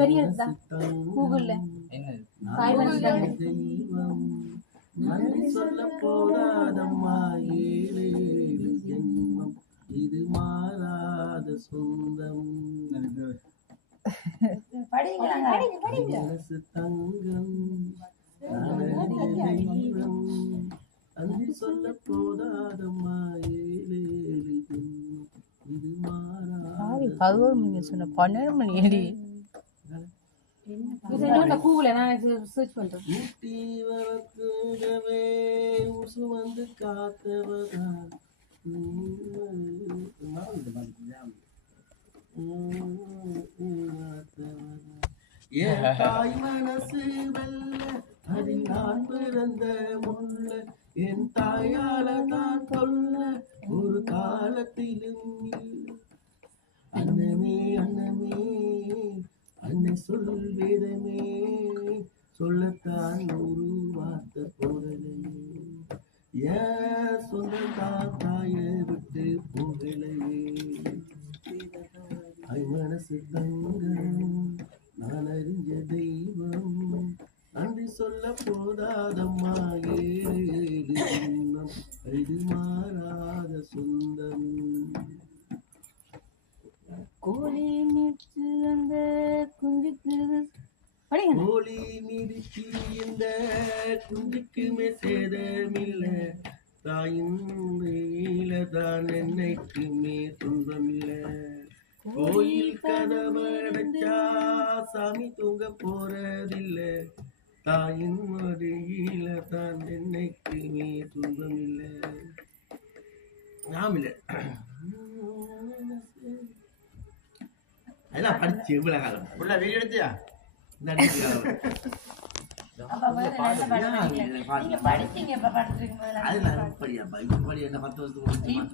வரி எடுத்தா கூகுள்ல நன்றி சொல்ல போதாதம்மா ஏழு ஜென்மம் இது மாறாத சொந்தம் மனசு தங்கம் தெய்வம் நன்றி சொல்ல போதாதம்மா ஏழு ஜென்மம் இது மாறாத 11 மணி சொன்ன 12 மணி ஏடி கூகுள்ல நான் சர்ச் பண்றேன். ஊட்டி வரத்துகவே உசு வந்து காத்தவதா என் தாய் மனசு வெல்ல அதில் நான் பிறந்த முள்ள என் தாயால தான் கொல்ல ஒரு காலத்திலும் இல்லை. அன்னமே அன்னமே அன்னை சொல் வேதமே சொல்லத்தான் ஒரு வார்த்தை போகலையே ஏன் சொந்தத்தான் தாயை விட்டு போகலையே ஐ மனசு தங்கம் நான் அறிஞ்ச தெய்வம் நன்றி சொல்ல போதாதம்மா ஏழு ஜென்மம் இது மாறாத சொந்தம் கோழி மிதிச்சு அந்த குஞ்சுக்கு கோழி மிதிச்சு இந்த குஞ்சுக்குமே சேதமில்ல தாயின் தான் என்னைக்குமே துன்பமில்ல கோயில் கதவடைச்சா சாமி தூங்க போறதில்ல தாயின் மடியில தான் என்னைக்குமே துன்பமில்ல ஞாபகம் இல்லை அதெல்லாம் படிச்சு எவ்வளவு காலம் உள்ள வீடியோ எடுத்தியா அது நான் படியா இப்ப என்ன 10 வருஷத்துக்கு